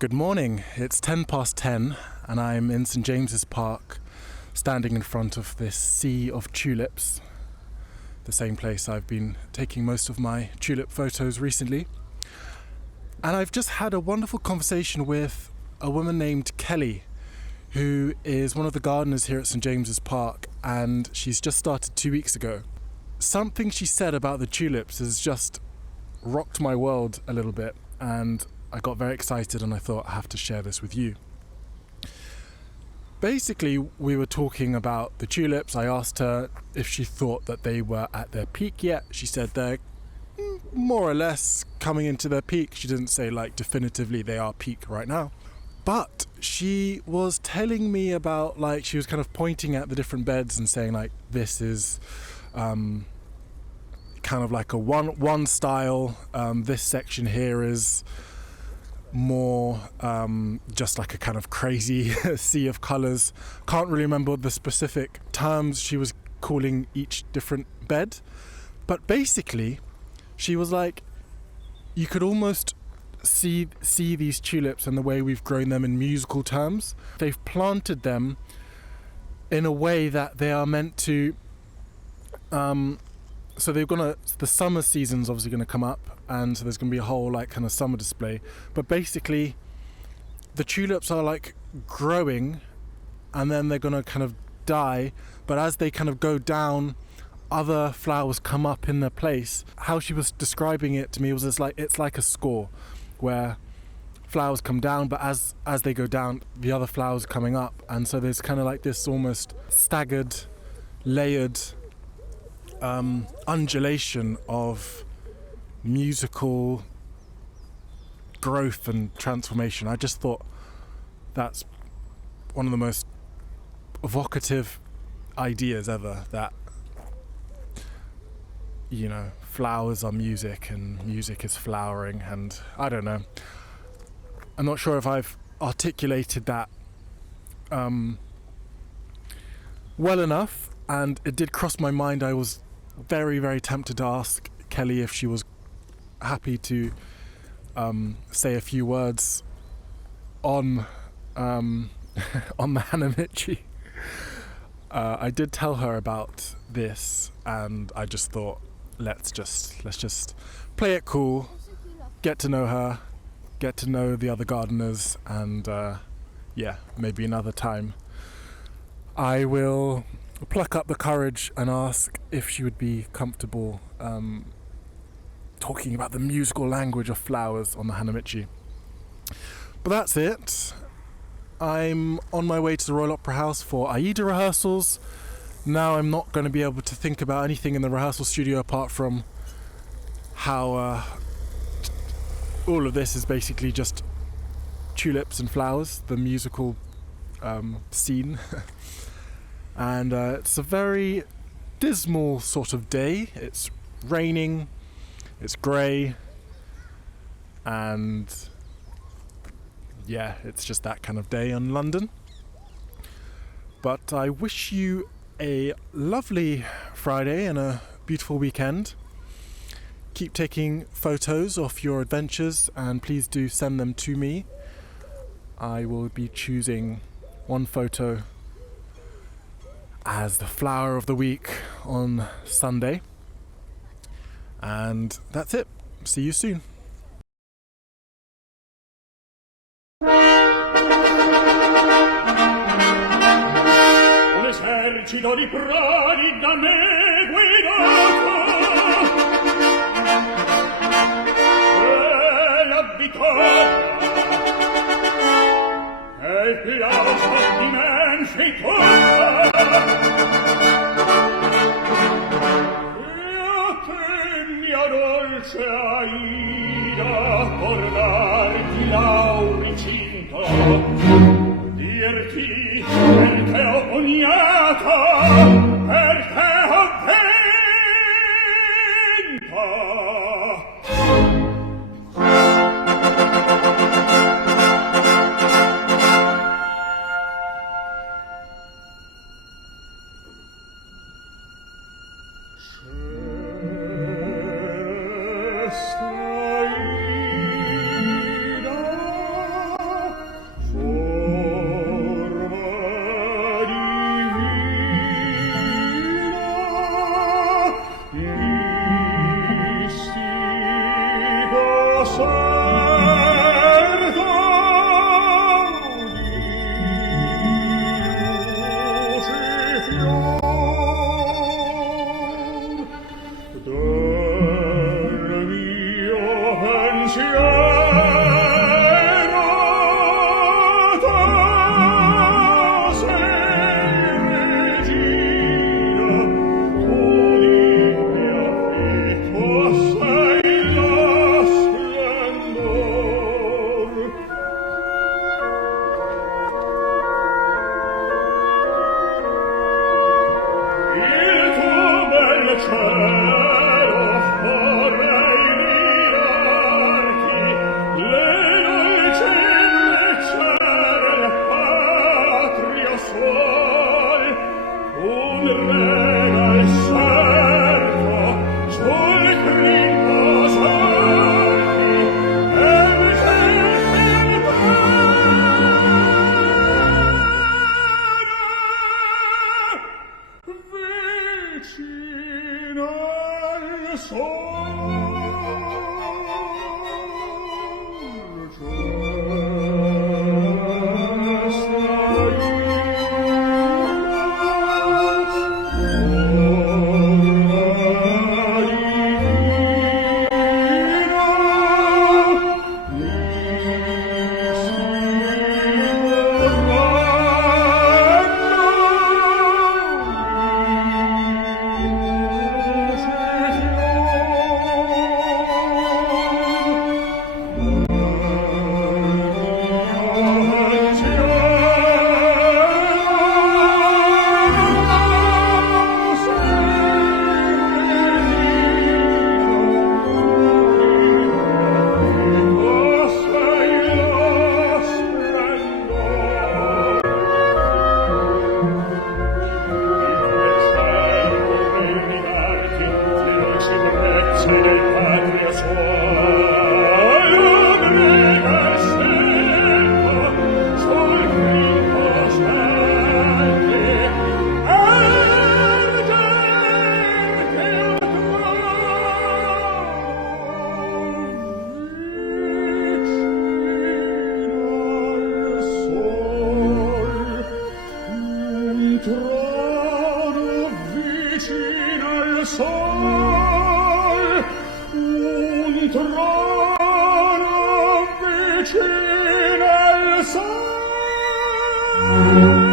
Good morning, it's 10 past 10 and I'm in St James's Park standing in front of this sea of tulips, the same place I've been taking most of my tulip photos recently. And I've just had a wonderful conversation with a woman named Kelly, who is one of the gardeners here at St James's Park, and she's just started 2 weeks ago. Something she said about the tulips has just rocked my world a little bit, and I got very excited and I thought I have to share this with you. Basically, we were talking about the tulips. I asked her if she thought that they were at their peak yet. She said they're more or less coming into their peak. She didn't say like definitively they are peak right now. But she was telling me about, like, she was kind of pointing at the different beds and saying like, this is kind of like a one style. This section here is more just like a kind of crazy sea of colours. Can't really remember the specific terms she was calling each different bed, but basically she was like, you could almost see these tulips and the way we've grown them in musical terms. They've planted them in a way that they are meant to so the summer season's obviously gonna come up, and so there's gonna be a whole like kind of summer display. But basically, the tulips are like growing, and then they're gonna kind of die. But as they kind of go down, other flowers come up in their place. How she was describing it to me was it's like a score, where flowers come down, but as they go down, the other flowers are coming up, and so there's kind of like this almost staggered, layered undulation of musical growth and transformation. I just thought that's one of the most evocative ideas ever, that, you know, flowers are music and music is flowering, and I don't know, I'm not sure if I've articulated that well enough, and it did cross my mind. I was very, very tempted to ask Kelly if she was happy to say a few words on on the Hanamichi. I did tell her about this, and I just thought, let's just play it cool, get to know her, get to know the other gardeners, and yeah, maybe another time I will pluck up the courage and ask if she would be comfortable talking about the musical language of flowers on the Hanamichi. But that's it. I'm on my way to the Royal Opera House for Aida rehearsals. Now I'm not going to be able to think about anything in the rehearsal studio apart from how all of this is basically just tulips and flowers, the musical scene. And it's a very dismal sort of day. It's raining, it's grey, and yeah, it's just that kind of day in London. But I wish you a lovely Friday and a beautiful weekend. Keep taking photos of your adventures, and please do send them to me. I will be choosing one photo as the flower of the week on Sunday. And that's it. See you soon. Un esercito di prodi da me guidato, e la vittoria e il pianto di mensi tutta. Io che mia dolce Aida portarti l'auricinto, dirti perché ho coniata, perché ho Celeste, Aida, Thank you.